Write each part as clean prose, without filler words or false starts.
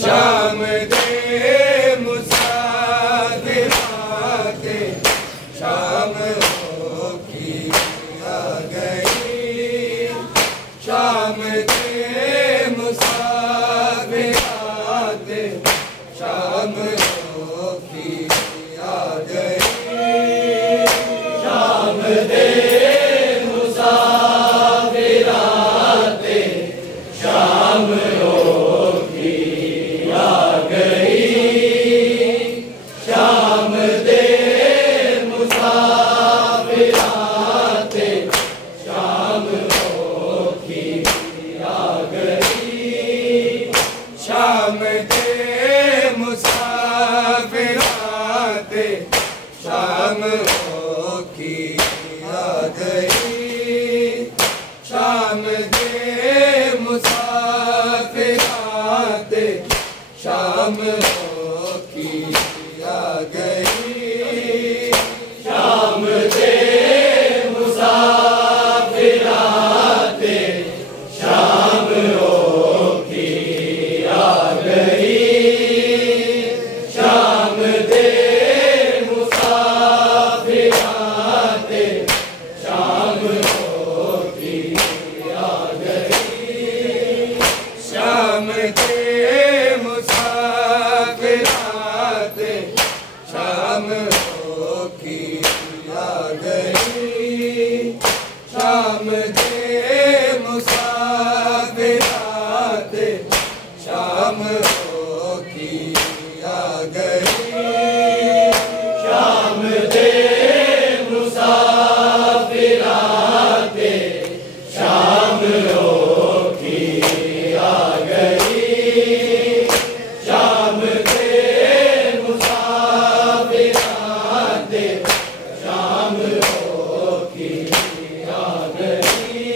शाम दे मुसाफिराते शाम होगी आ गई। शाम दे मुसाफिराते शाम होगी आ गई। शाम दे मुसाफिराते शाम शाम दे मुसाफिराते शाम होगी आ गई। शाम दे मुसाफिराते शाम होगी आ गई। शाम दे मुसाफिराते शाम शाम दे मुसाफिराते शाम होगी आ गई। शाम दे मुसाफिराते शाम होगी आ गई। शाम दे मुसाफिराते शाम शाम दे मुसाफिराते शाम होगी आ गई। शाम दे मुसाफिराते शाम होगी आ गई।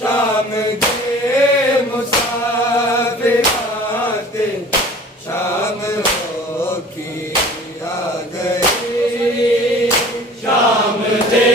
शाम दे मुसाफिराते शाम शाम दे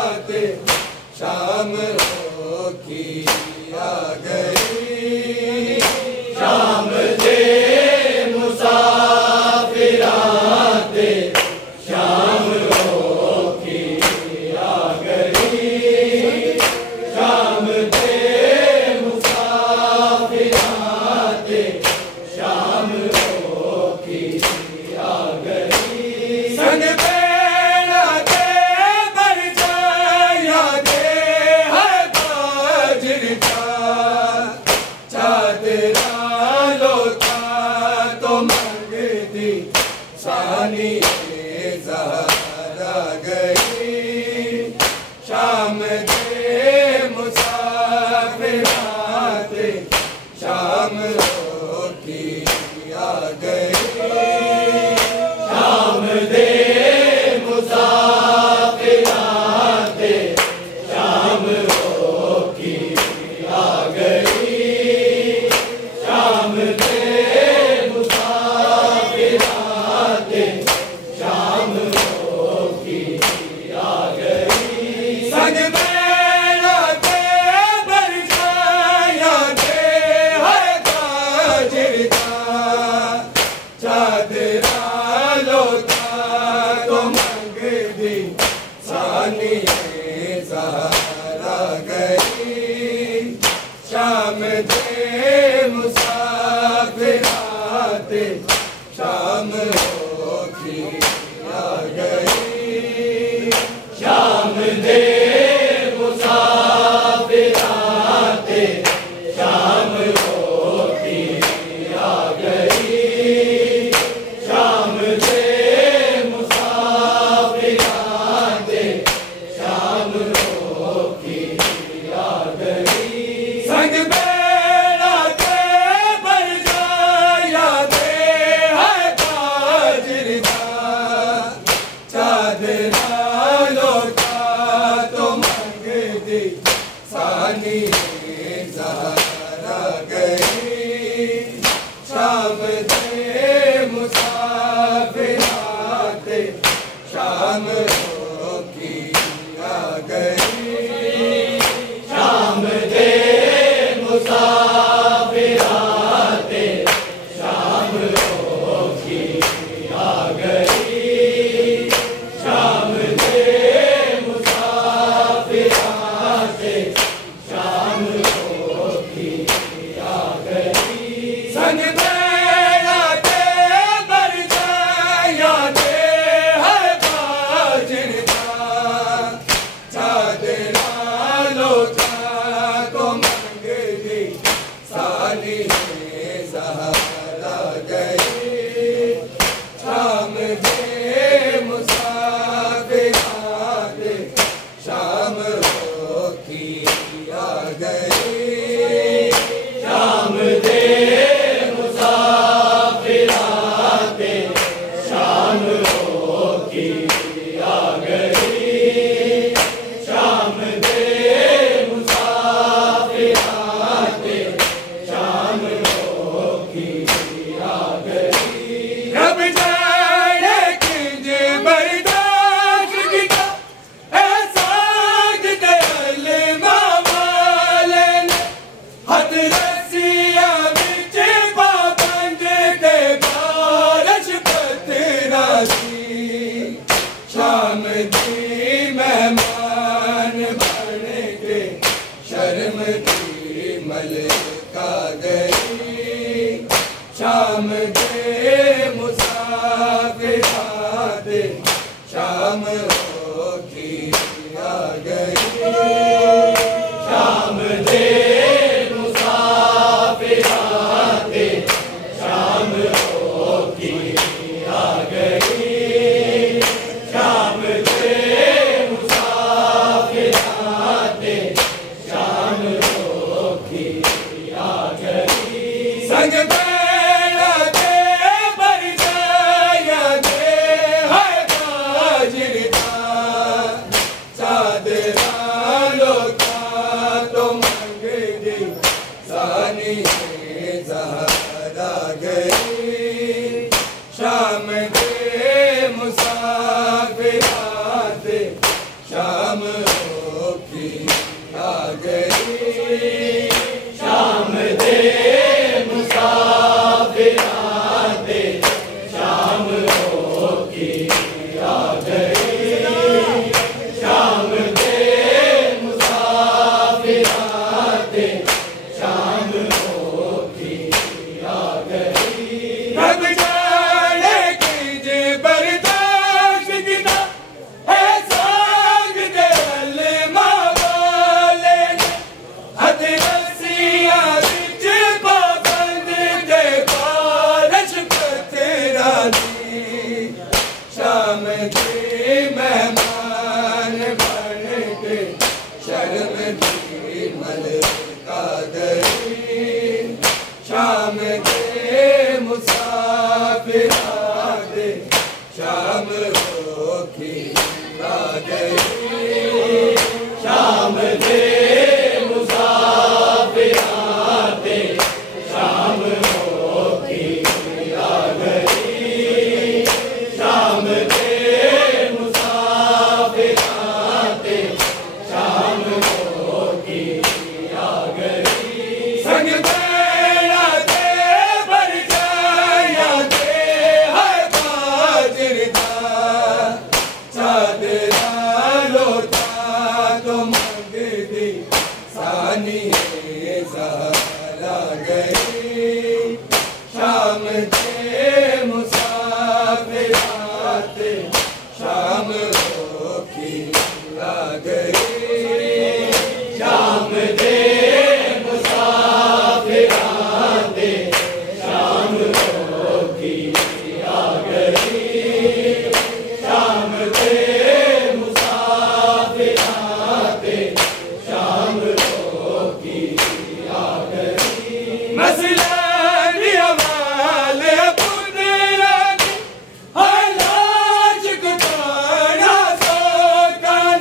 मुसाफिराते शाम होगी आ गई। शाम दे मुसाफिराते शाम होगी आ गई। शाम दे मुसाफिराते शाम संग बेड़ा दे बर जाया दे है ताजर का चादरा लोटा तो मंगती सानी ज़हरा गई। शाम दे मुसाफिराते शाम होगी आ गई। शाम दे मुसाफिराते शाम होगी आ गई। शाम दे मुसाफिराते शाम होगी आ गई। संग बेड़ा दे बर जाया दे है ताजर का चादरा लोटा तो मंगती सानी ज़हरा गई। शाम दे मुसाफिराते शाम होगी आ गई। शाम दे मुसाफिराते शाम होगी सानी सहारा गई शाम दे मुसाफिरात शाम होती आ गई शाम दे मुसाफिरात शाम होती आ गई शाम दे मुसाफिरात शाम होती आ गई रब जाने किंज बर्दाश्त किया ऐसा दिल मावाले ने हथ रस्सियां बिच पाबंद के बारिश पत्थरा सी शाम दी मेहमान बन के शर्म की मलका गई शाम दे मुसाफिरात शाम होती आ गई शाम दे मुसाफिरात शाम होती आ गई शाम दे मुसाफिरात शाम होती आ गई संग बैला दे बर जाया दे है बाजरता चादरा लोटा तो मंग दी सानी सहारा गई शाम दे मुसाफिरात शाम होती आ गई शाम दे मुसाफिरात शाम होती आ गई शाम दे मुसाफिरात शाम होती आ गई रब जाने किंज बर्दाश्त किया ऐसा दिल मावाले ने हथ रस्सियां बिच पाबंद के बारिश पत्थरा सी शाम दे मेहमान बन के शर्म की मलका गई शाम दे मुसाफिरात शाम होती आ गई शाम दे मुसाफिरात शाम होती आ गई शाम दे मुसाफिरात शाम होती आ गई संग बैला दे बर जाया दे है बाजरता चादरा लोटा तो मंग दी सानी सहारा गई शाम दे मुसाफिरात शाम होती आ गई शाम दे मुसाफिरात शाम होती आ गई शाम दे मुसाफिरात शाम होती आ गई मसलन हवाले कुदरत हालाज गुजारा सोकान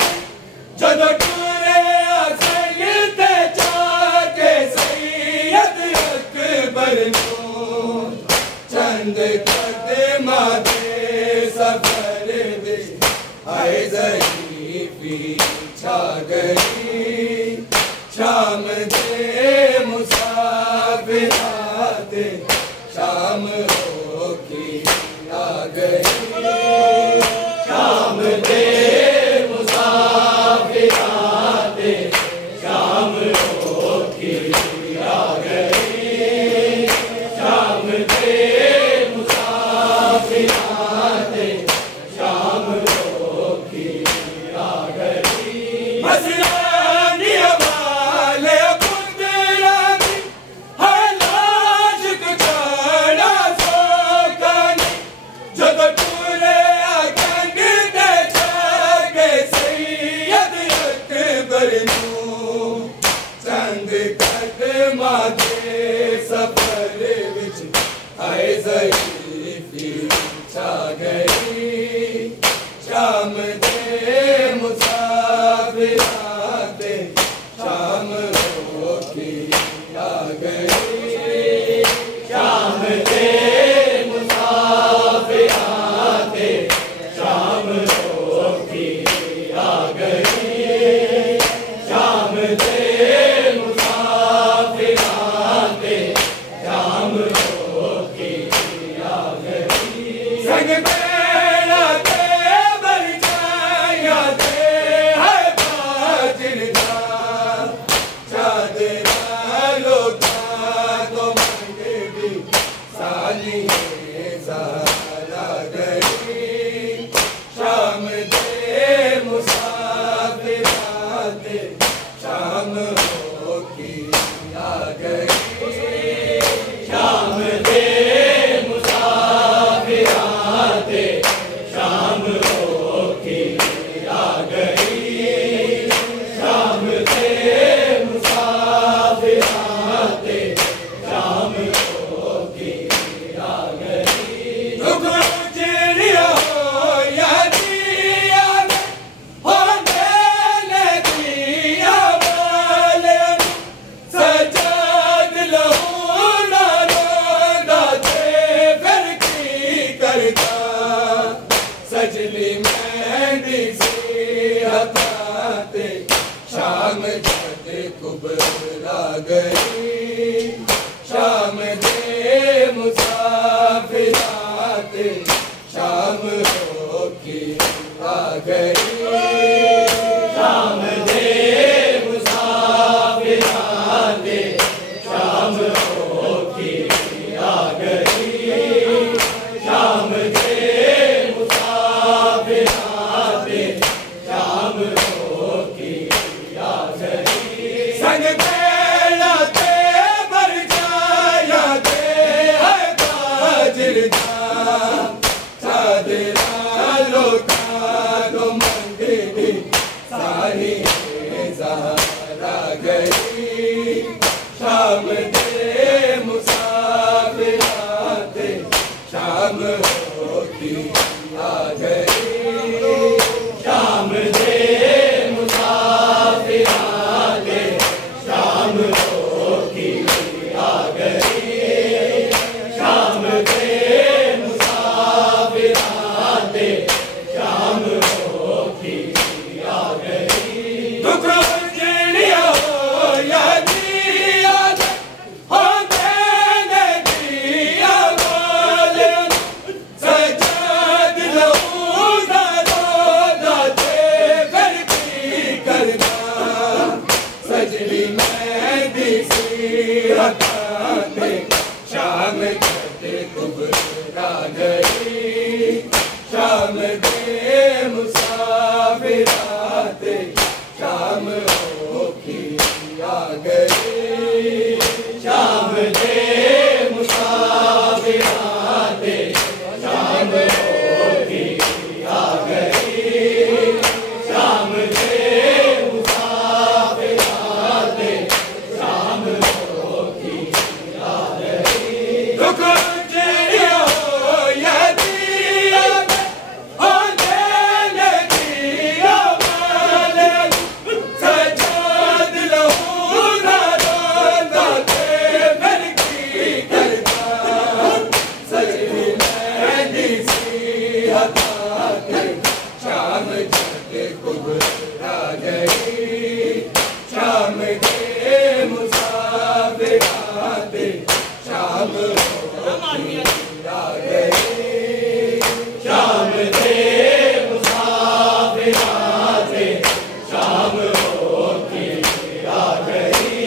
जद टुरे असल ते जाके सैयद अकबर नो चंद कदमा दे सफर दे आए ज़रीफ़ी छा गई शाम दे मुसाफिरात शाम होती आ गई शाम दे मुसाफिरात शाम होती आ गई शाम दे मुसाफिरात शाम होती आ गई मसलन हवाले कुदरत हालाज सफर विच आए ज़ईफ़ी छा गई शाम दे मुसाफिरां ते शाम होके आ गई शाम दे मुसाफिरां ते शाम होके आ गई शाम दे मुसाफिरां ते शाम होके आ गई संग बेड़ा ते बर जाया ते है बाजिर दा चादरा लोका तो मंगदी साली ज़ारा गई शाम दे मुसाफिरां ते शाम होके आ गई शाम दे मुसाफिरां ते शाम होके आ गई शाम दे मुसाफिरां ते शाम होके आ गई दुख उजड़िया हो या दिया हो मेले दिया वाले सजाद लहू ना रोंदा ते फिर की करता सजनी मेहंदी सी हथाते शाम जद कुबरा गई शाम दे मुसाफिरां ते शाम होके आ गई शाम दे मुसाफिरां ते शाम होके आ गई शाम दे मुसाफिरां ते शाम होके आ गई संग बेड़ा ते बर जाया ते है बाजिर दा चादरा लोका तो मंगदी साली ज़ारा गई शाम दे मुसाफिरां ते शाम होके आ गई शाम दे मुसाफिरां ते शाम होके आ गई शाम दे मुसाफिरां ते शाम होके आ गई दुख उजड़िया हो या दिया हो मेले दिया वाले सजाद लहू ना रोंदा ते फिर की करता सजनी मेहंदी सी हथाते शाम जद कुबरा गई शाम दे मुसाफिरां ते शाम होके आ गई शाम दे मुसाफिरां ते शाम होके आ गई शाम दे मुसाफिरां ते शाम होके आ गई दुख उजड़िया हो या दिया हो मेले दिया वाले सजाद लहू ना रोंदा ते फिर की करता सजनी मेहंदी सी हथाते शाम जद कुबरा गई शाम दे मुसाफिरां ते शाम होके आ गई शाम दे मुसाफिरां ते शाम होके आ गई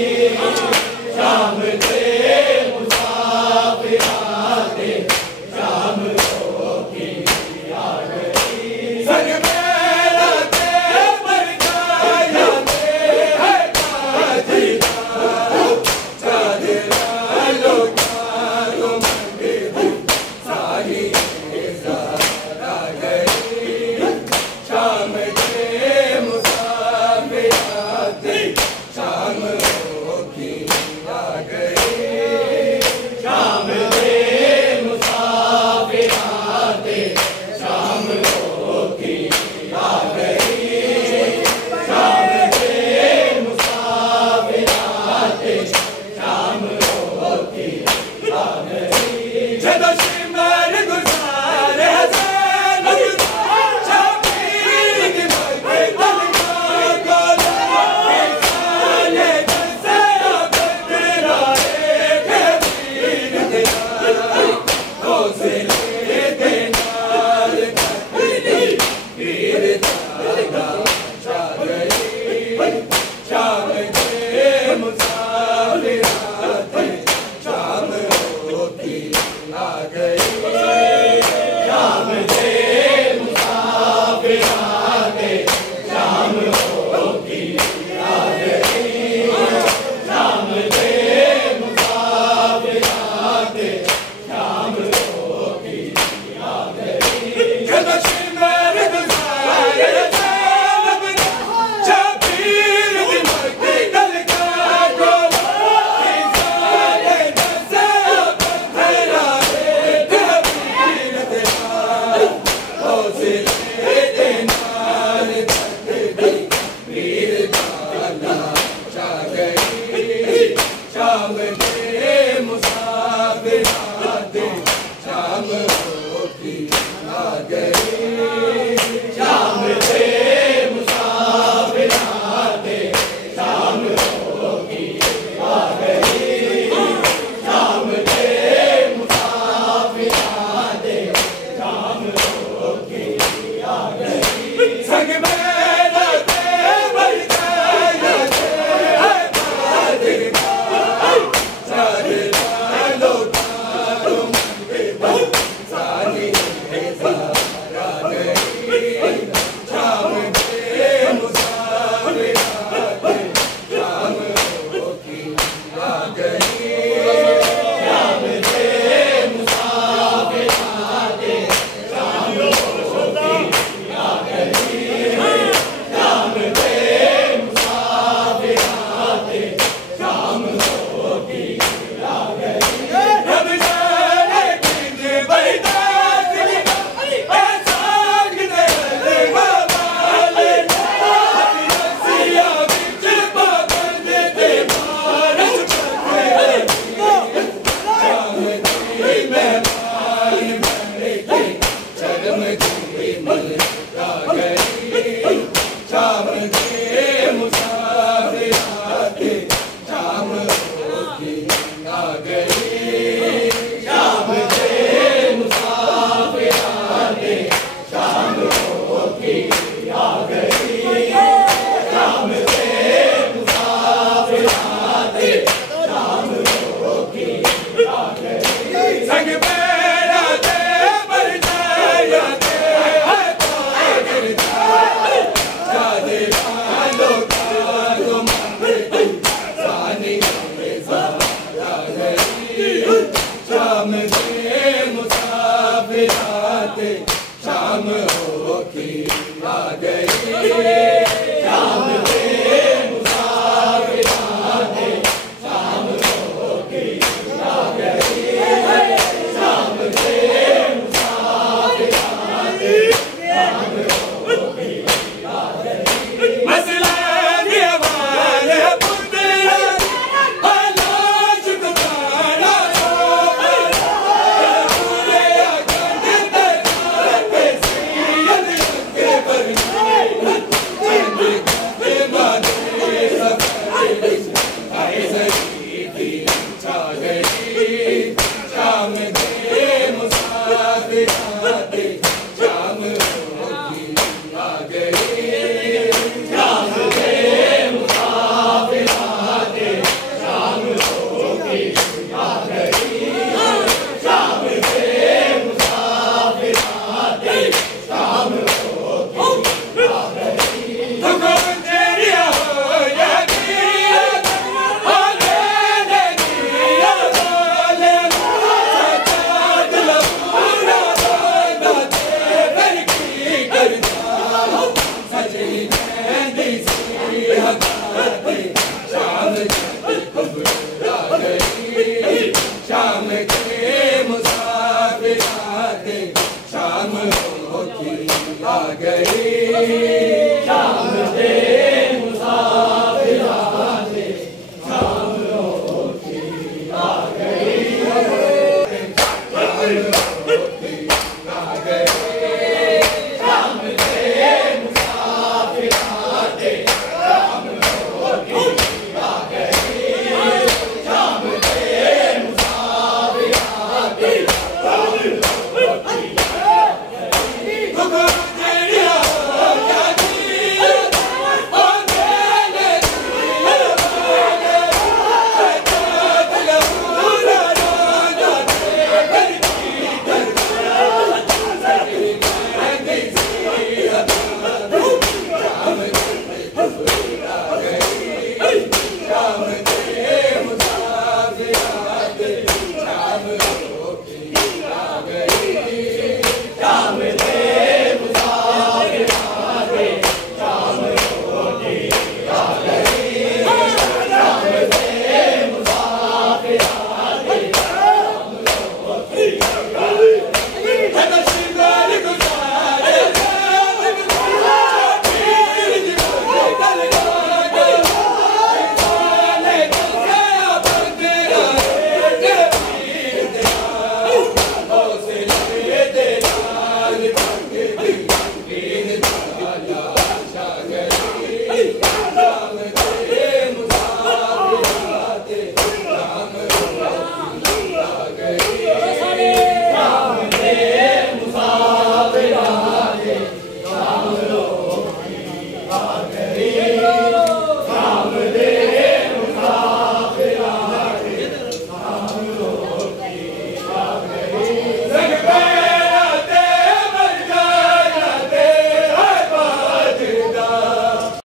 शाम दे मुसाफिरां ते शाम होके आ गई संग बेड़ा ते बर जाया ते है बाजिर दा चादरा लोका तो मंगदी आ गई।